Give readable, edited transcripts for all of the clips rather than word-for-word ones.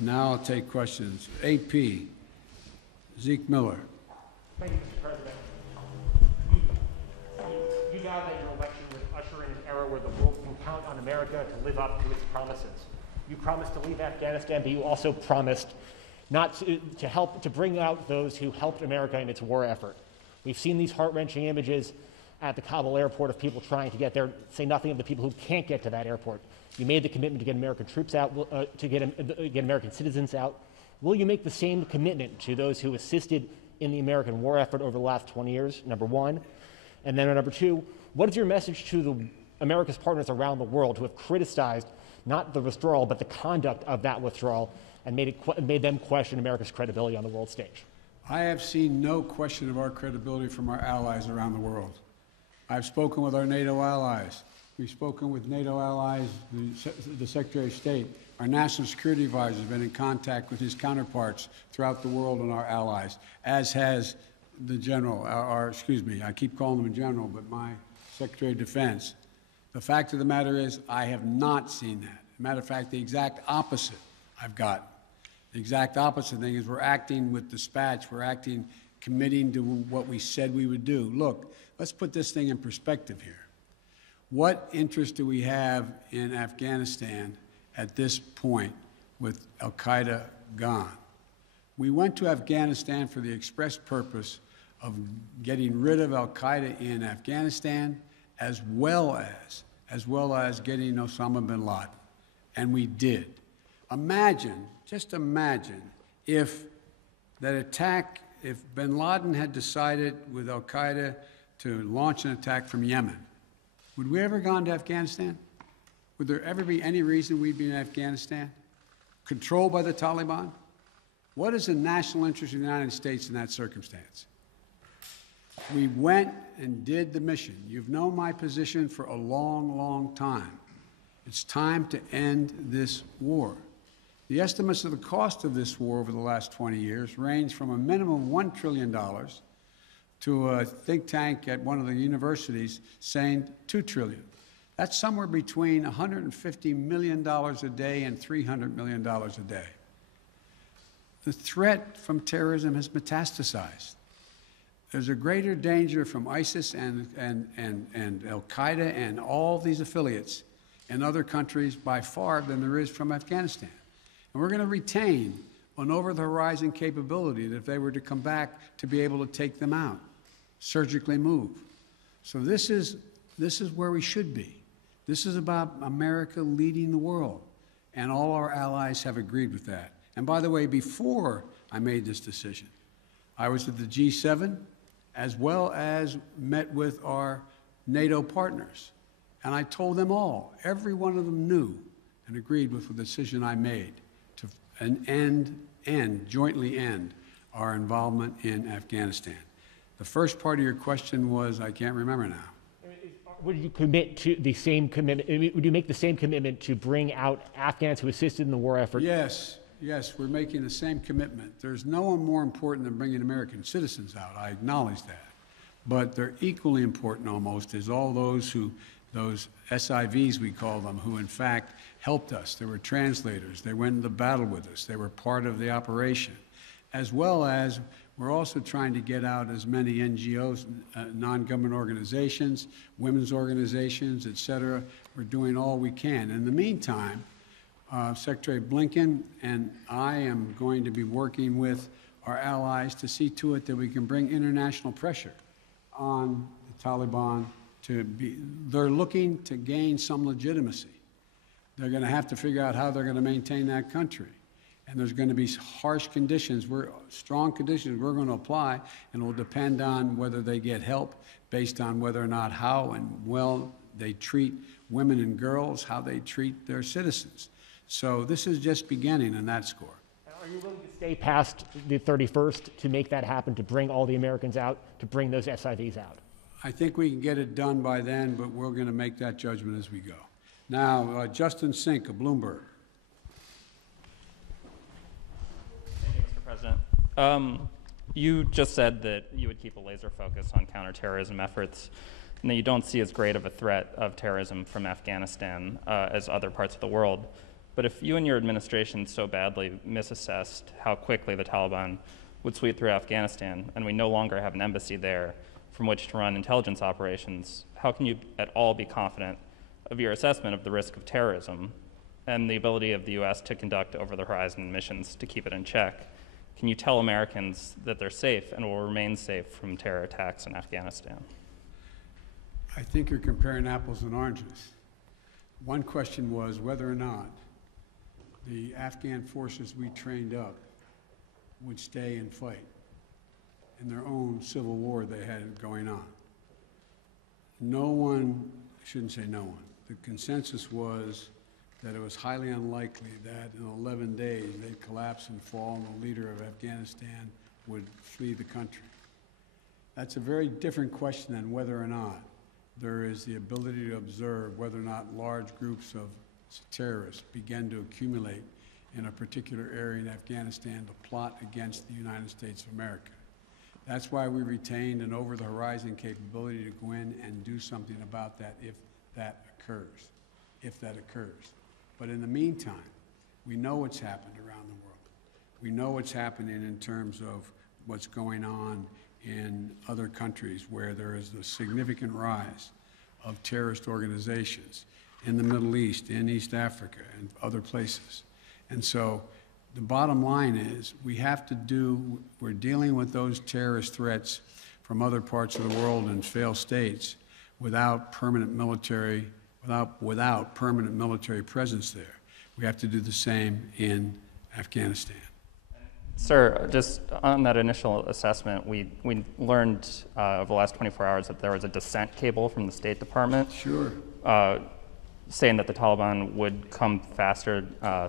Now I'll take questions. AP, Zeke Miller. Thank you, Mr. President. You vowed that your election would usher in an era where the world can count on America to live up to its promises. You promised to leave Afghanistan, but you also promised not to help to bring out those who helped America in its war effort. We've seen these heart-wrenching images at the Kabul airport of people trying to get there, say nothing of the people who can't get to that airport. You made the commitment to get American troops out, to get American citizens out. Will you make the same commitment to those who assisted in the American war effort over the last 20 years, number one? And then number two, what is your message to America's partners around the world who have criticized not the withdrawal, but the conduct of that withdrawal and made them question America's credibility on the world stage? I have seen no question of our credibility from our allies around the world. I've spoken with our NATO allies. We've spoken with NATO allies, the Secretary of State. Our National Security Advisor has been in contact with his counterparts throughout the world and our allies, as has the General, I keep calling him a General, but my Secretary of Defense. The fact of the matter is, I have not seen that. As a matter of fact, the exact opposite I've gotten. The exact opposite thing is we're acting with dispatch. We're acting, committing to what we said we would do. Look, let's put this thing in perspective here. What interest do we have in Afghanistan at this point with al-Qaeda gone? We went to Afghanistan for the express purpose of getting rid of al-Qaeda in Afghanistan, as well as getting Osama bin Laden. And we did. Imagine, just imagine, if that attack, if bin Laden had decided with al-Qaeda to launch an attack from Yemen, would we ever gone to Afghanistan? Would there ever be any reason we'd be in Afghanistan? Controlled by the Taliban? What is the national interest of the United States in that circumstance? We went and did the mission. You've known my position for a long, long time. It's time to end this war. The estimates of the cost of this war over the last 20 years range from a minimum of $1 trillion to a think tank at one of the universities saying $2 trillion. That's somewhere between $150 million a day and $300 million a day. The threat from terrorism has metastasized. There's a greater danger from ISIS and al-Qaeda and all these affiliates in other countries by far than there is from Afghanistan. And we're going to retain an over-the-horizon capability that if they were to come back to be able to take them out, surgically move. So this is where we should be. This is about America leading the world, and all our allies have agreed with that. And by the way, before I made this decision, I was at the G7 as well as met with our NATO partners. And I told them all, every one of them knew and agreed with the decision I made to jointly end our involvement in Afghanistan. The first part of your question was, I can't remember now. Would you commit to the same commitment? Would you make the same commitment to bring out Afghans who assisted in the war effort? Yes, we're making the same commitment. There's no one more important than bringing American citizens out. I acknowledge that. But they're equally important almost is all those SIVs, we call them, who in fact helped us. They were translators. They went into battle with us. They were part of the operation. As well as we're also trying to get out as many NGOs, non-government organizations, women's organizations, et cetera. We're doing all we can. In the meantime, Secretary Blinken and I am going to be working with our allies to see to it that we can bring international pressure on the Taliban they're looking to gain some legitimacy. They're going to have to figure out how they're going to maintain that country. And there's going to be harsh conditions, strong conditions we're going to apply, and it will depend on whether they get help based on whether or not how and well they treat women and girls, how they treat their citizens. So this is just beginning on that score. Are you willing to stay past the 31st to make that happen, to bring all the Americans out, to bring those SIVs out? I think we can get it done by then, but we're going to make that judgment as we go. Now, Justin Sink of Bloomberg. Thank you, Mr. President. You just said that you would keep a laser focus on counterterrorism efforts, and that you don't see as great of a threat of terrorism from Afghanistan as other parts of the world. But if you and your administration so badly misassessed how quickly the Taliban would sweep through Afghanistan, and we no longer have an embassy there from which to run intelligence operations, how can you at all be confident of your assessment of the risk of terrorism and the ability of the U.S. to conduct over-the-horizon missions to keep it in check? Can you tell Americans that they're safe and will remain safe from terror attacks in Afghanistan? I think you're comparing apples and oranges. One question was whether or not the Afghan forces we trained up would stay and fight in their own civil war they had going on. No one, I shouldn't say no one, the consensus was that it was highly unlikely that in 11 days they'd collapse and fall and the leader of Afghanistan would flee the country. That's a very different question than whether or not there is the ability to observe whether or not large groups of terrorists begin to accumulate in a particular area in Afghanistan to plot against the United States of America. That's why we retained an over-the-horizon capability to go in and do something about that if that occurs, But in the meantime, we know what's happened around the world. We know what's happening in terms of what's going on in other countries where there is a significant rise of terrorist organizations in the Middle East, in East Africa, and other places. And so the bottom line is we're dealing with those terrorist threats from other parts of the world and failed states without permanent military presence there. We have to do the same in Afghanistan. Sir, just on that initial assessment, we learned over the last 24 hours that there was a dissent cable from the State Department. Sure. Saying that the Taliban would come faster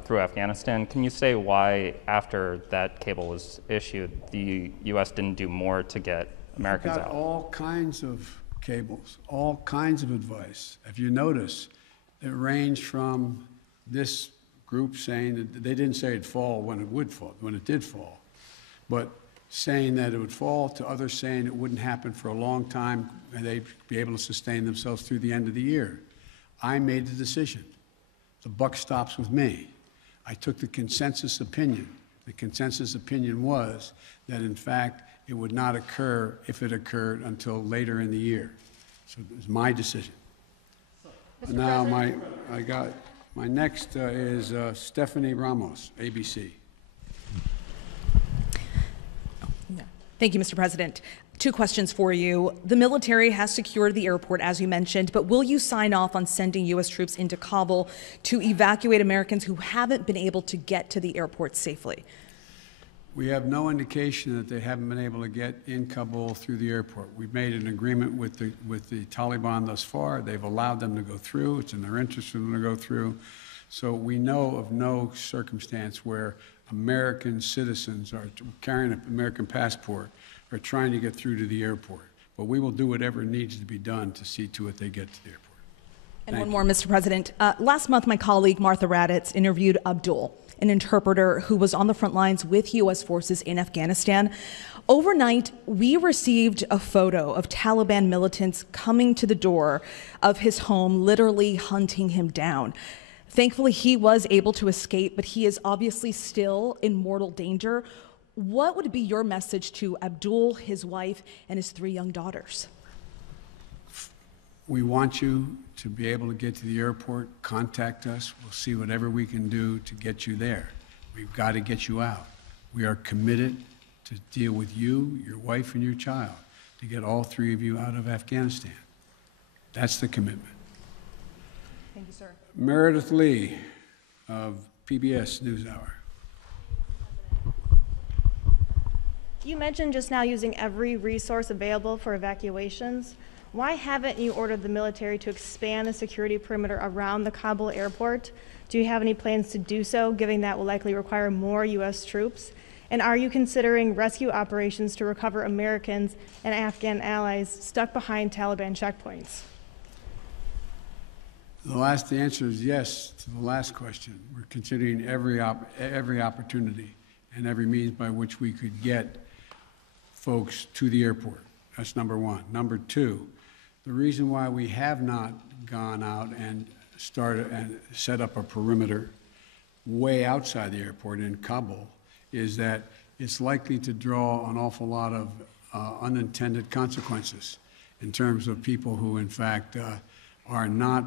through Afghanistan. Can you say why, after that cable was issued, the U.S. didn't do more to get Americans out? All kinds of cables, all kinds of advice. If you notice, it ranged from this group saying that they didn't say it'd fall when it did fall, but saying that it would fall, to others saying it wouldn't happen for a long time and they'd be able to sustain themselves through the end of the year. I made the decision. The buck stops with me. I took the consensus opinion. The consensus opinion was that, in fact, it would not occur, if it occurred, until later in the year. So it was my decision. Now, my next is Stephanie Ramos, ABC. Thank you, Mr. President. 2 questions for you. The military has secured the airport, as you mentioned, but will you sign off on sending U.S. troops into Kabul to evacuate Americans who haven't been able to get to the airport safely? We have no indication that they haven't been able to get in Kabul through the airport. We've made an agreement with the Taliban thus far. They've allowed them to go through. It's in their interest for them to go through. So we know of no circumstance where American citizens are carrying an American passport are trying to get through to the airport. But we will do whatever needs to be done to see to it they get to the airport. And one more, Mr. President. Last month, my colleague Martha Raddatz interviewed Abdul, an interpreter who was on the front lines with U.S. forces in Afghanistan. Overnight, we received a photo of Taliban militants coming to the door of his home, literally hunting him down. Thankfully, he was able to escape, but he is obviously still in mortal danger. What would be your message to Abdul, his wife, and his 3 young daughters? We want you to be able to get to the airport. Contact us. We'll see whatever we can do to get you there. We've got to get you out. We are committed to deal with you, your wife, and your child, to get all 3 of you out of Afghanistan. That's the commitment. Thank you, sir. Meredith Lee of PBS NewsHour. You mentioned just now using every resource available for evacuations. Why haven't you ordered the military to expand the security perimeter around the Kabul airport? Do you have any plans to do so, given that will likely require more U.S. troops? And are you considering rescue operations to recover Americans and Afghan allies stuck behind Taliban checkpoints? The answer is yes to the last question. We're considering every opportunity and every means by which we could get folks to the airport. That's number one. Number two, the reason why we have not gone out and started and set up a perimeter way outside the airport in Kabul is that it's likely to draw an awful lot of unintended consequences in terms of people who, in fact, are not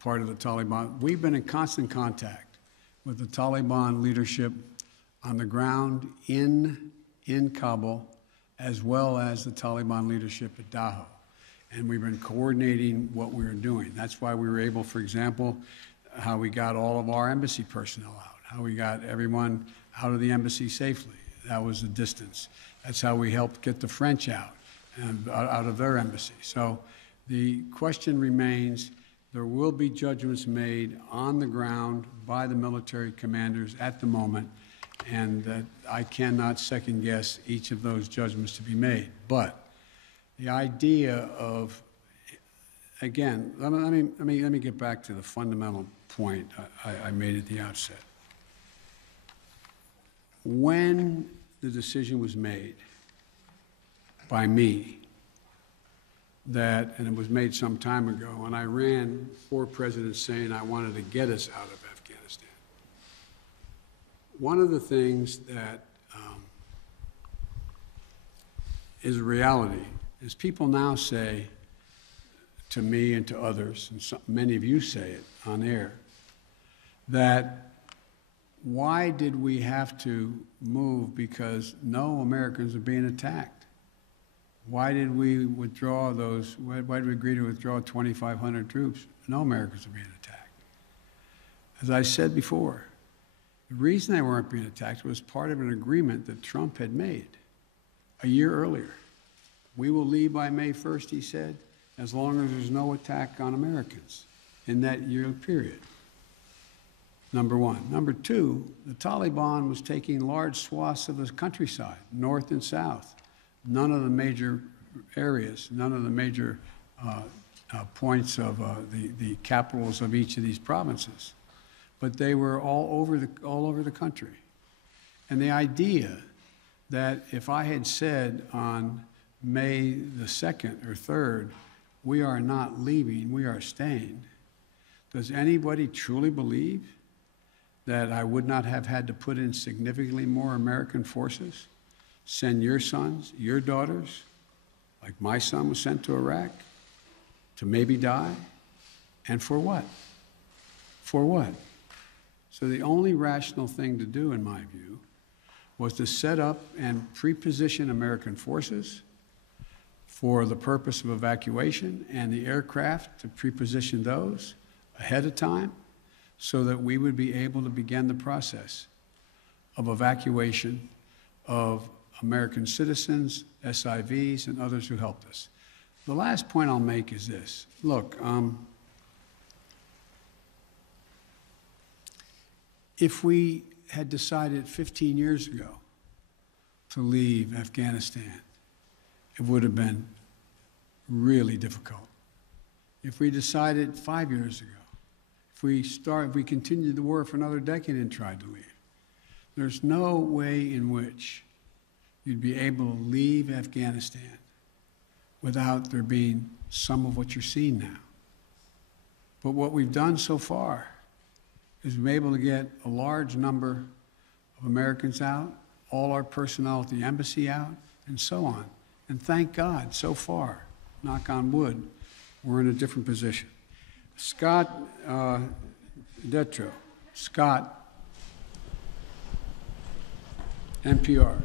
part of the Taliban. We've been in constant contact with the Taliban leadership on the ground in Kabul, as well as the Taliban leadership at Dahou. And we've been coordinating what we were doing. That's why we were able, for example, how we got all of our embassy personnel out, how we got everyone out of the embassy safely. That was the distance. That's how we helped get the French out and out of their embassy. So the question remains, there will be judgments made on the ground by the military commanders at the moment, and that I cannot second guess each of those judgments to be made. But the idea of, again, let me get back to the fundamental point I made at the outset. When the decision was made by me that, and it was made some time ago, and I ran 4 presidents saying I wanted to get us out of Afghanistan. One of the things that is a reality is people now say to me and to others, and many of you say it on air, that why did we have to move because no Americans are being attacked? Why did we withdraw those, why did we agree to withdraw 2,500 troops? No Americans are being attacked. As I said before, the reason they weren't being attacked was part of an agreement that Trump had made a year earlier. We will leave by May 1st, he said, as long as there's no attack on Americans in that year period. Number one. Number two, the Taliban was taking large swaths of the countryside, north and south. None of the major areas, none of the major points of the capitals of each of these provinces. But they were all over the country. And the idea that if I had said on May the 2nd or 3rd, we are not leaving, we are staying, does anybody truly believe that I would not have had to put in significantly more American forces, send your sons, your daughters, like my son was sent to Iraq, to maybe die? And for what? For what? So the only rational thing to do, in my view, was to set up and pre-position American forces for the purpose of evacuation, and the aircraft to pre-position those ahead of time so that we would be able to begin the process of evacuation of American citizens, SIVs, and others who helped us. The last point I'll make is this. Look, if we had decided 15 years ago to leave Afghanistan, it would have been really difficult. If we decided 5 years ago, if we continued the war for another decade and tried to leave, there's no way in which you'd be able to leave Afghanistan without there being some of what you're seeing now. But what we've done so far is we've been able to get a large number of Americans out, all our personnel at the embassy out, and so on. And thank God, so far, knock on wood, we're in a different position. Scott Detrow. Scott, NPR.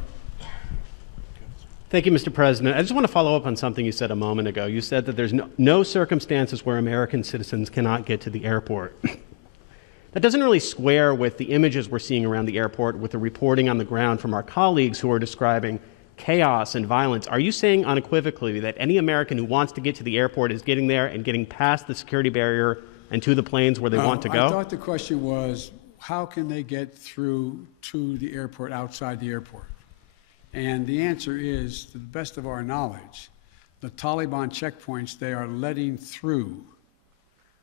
Thank you, Mr. President. I just want to follow up on something you said a moment ago. You said that there's no circumstances where American citizens cannot get to the airport. That doesn't really square with the images we're seeing around the airport, with the reporting on the ground from our colleagues who are describing chaos and violence. Are you saying unequivocally that any American who wants to get to the airport is getting there and getting past the security barrier and to the planes where they want to go? I thought the question was, how can they get through to the airport outside the airport? And the answer is, to the best of our knowledge, the Taliban checkpoints, they are letting through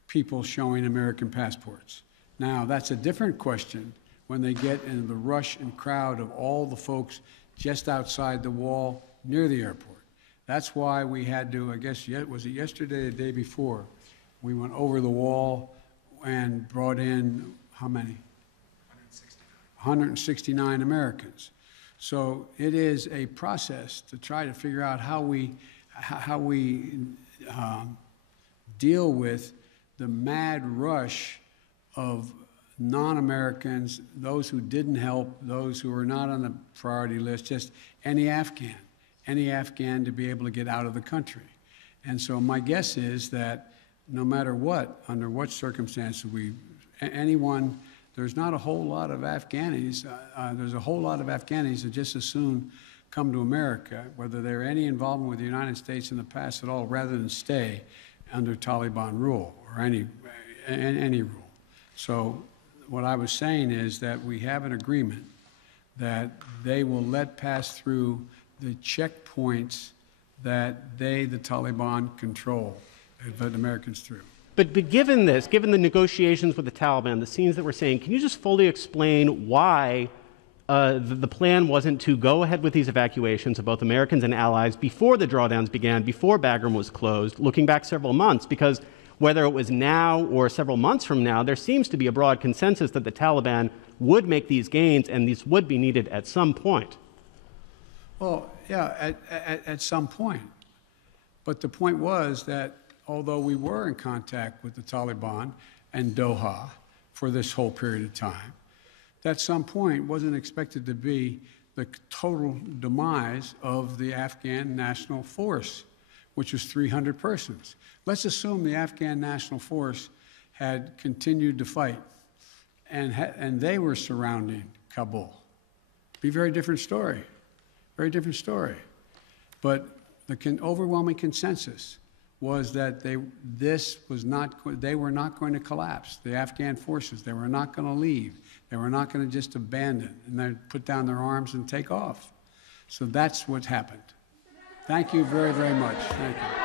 people showing American passports. Now, that's a different question when they get into the rush and crowd of all the folks just outside the wall near the airport. That's why we had to, I guess, was it yesterday or the day before, we went over the wall and brought in, how many? 169 Americans. So it is a process to try to figure out how we deal with the mad rush of non-Americans, those who didn't help, those who were not on the priority list, just any Afghan to be able to get out of the country. And so my guess is that no matter what, under what circumstances there's not a whole lot of Afghanis, there's a whole lot of Afghanis that just as soon come to America, whether they're any involvement with the United States in the past at all, rather than stay under Taliban rule or any rule. So what I was saying is that we have an agreement that they will let pass through the checkpoints that the Taliban, control, and let Americans through. But given this, given the negotiations with the Taliban, the scenes that we're seeing, can you just fully explain why the plan wasn't to go ahead with these evacuations of both Americans and allies before the drawdowns began, before Bagram was closed, looking back several months? Because whether it was now or several months from now, there seems to be a broad consensus that the Taliban would make these gains and these would be needed at some point. Well, yeah, at some point. But the point was that although we were in contact with the Taliban and Doha for this whole period of time, that some point wasn't expected to be the total demise of the Afghan National Force, which was 300 persons. Let's assume the Afghan National Force had continued to fight and they were surrounding Kabul. Be a very different story, very different story. But the overwhelming consensus was that they were not going to collapse. The Afghan forces, they were not going to leave. They were not going to just abandon and then put down their arms and take off. So that's what happened. Thank you very, very much. Thank you.